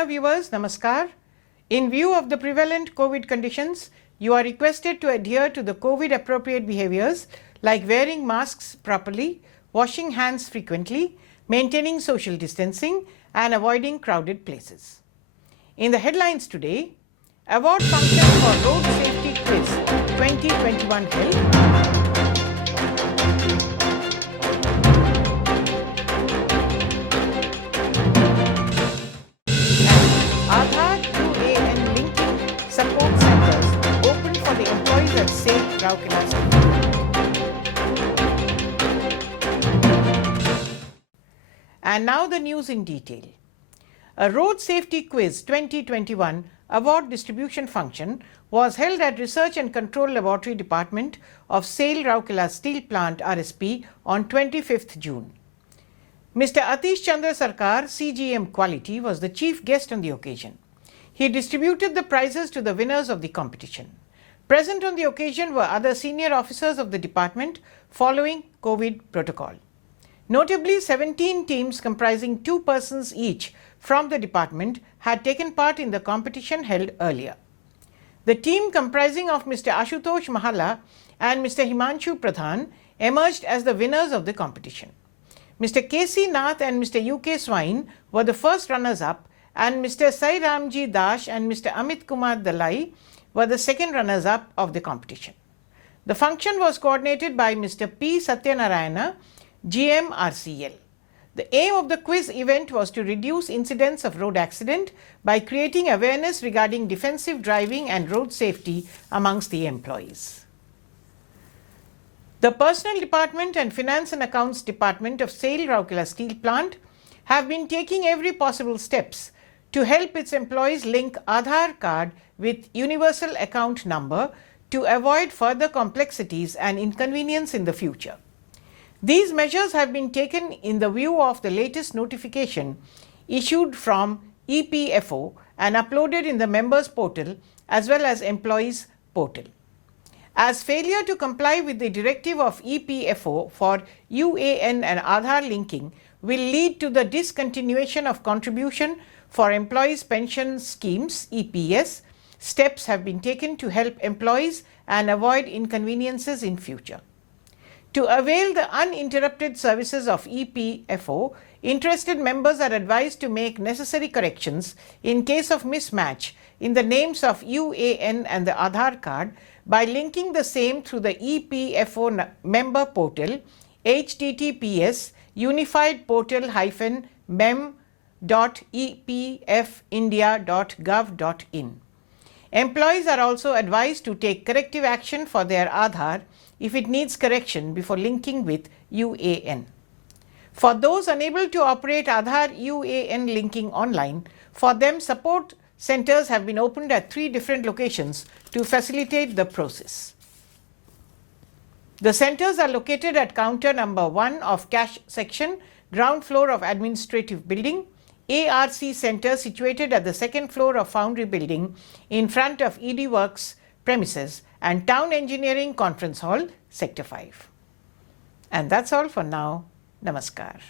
Dear viewers, Namaskar. In view of the prevalent COVID conditions, you are requested to adhere to the COVID appropriate behaviors like wearing masks properly, washing hands frequently, maintaining social distancing and avoiding crowded places. In the headlines today, award function for Road Safety Quiz 2021 held. Aadhaar UAN linking support centers open for the employees at SAIL Rourkela Steel. And now the news in detail. A Road Safety Quiz 2021 award distribution function was held at Research and Control Laboratory Department of SAIL Rourkela Steel Plant RSP on 25th June. Mr. Atish Chandra Sarkar, CGM Quality, was the chief guest on the occasion. He distributed the prizes to the winners of the competition. Present on the occasion were other senior officers of the department following COVID protocol. Notably, 17 teams comprising 2 persons each from the department had taken part in the competition held earlier. The team comprising of Mr. Ashutosh Mahala and Mr. Himanshu Pradhan emerged as the winners of the competition. Mr. K.C. Nath and Mr. U.K. Swine were the first runners-up, and Mr. Sai Ramji Dash and Mr. Amit Kumar Dalai were the second runners-up of the competition. The function was coordinated by Mr. P. Satyanarayana, GM RCL. The aim of the quiz event was to reduce incidents of road accident by creating awareness regarding defensive driving and road safety amongst the employees. The Personnel Department and Finance and Accounts Department of SAIL Rourkela Steel Plant have been taking every possible steps to help its employees link Aadhaar card with universal account number to avoid further complexities and inconvenience in the future. These measures have been taken in the view of the latest notification issued from EPFO and uploaded in the members portal as well as employees portal. As failure to comply with the directive of EPFO for UAN and Aadhaar linking will lead to the discontinuation of contribution for employees' pension schemes (EPS), steps have been taken to help employees and avoid inconveniences in future. To avail the uninterrupted services of EPFO, interested members are advised to make necessary corrections in case of mismatch in the names of UAN and the Aadhaar card by linking the same through the EPFO member portal https://unifiedportal-mem.epfindia.gov.in. Employees are also advised to take corrective action for their Aadhaar if it needs correction before linking with UAN. For those unable to operate Aadhaar UAN linking online, for them support centers have been opened at 3 different locations to facilitate the process. The centers are located at counter number 1 of cash section, ground floor of administrative building, ARC center situated at the 2nd floor of foundry building in front of ED Works premises, and Town Engineering Conference Hall, Sector 5. And that's all for now. Namaskar.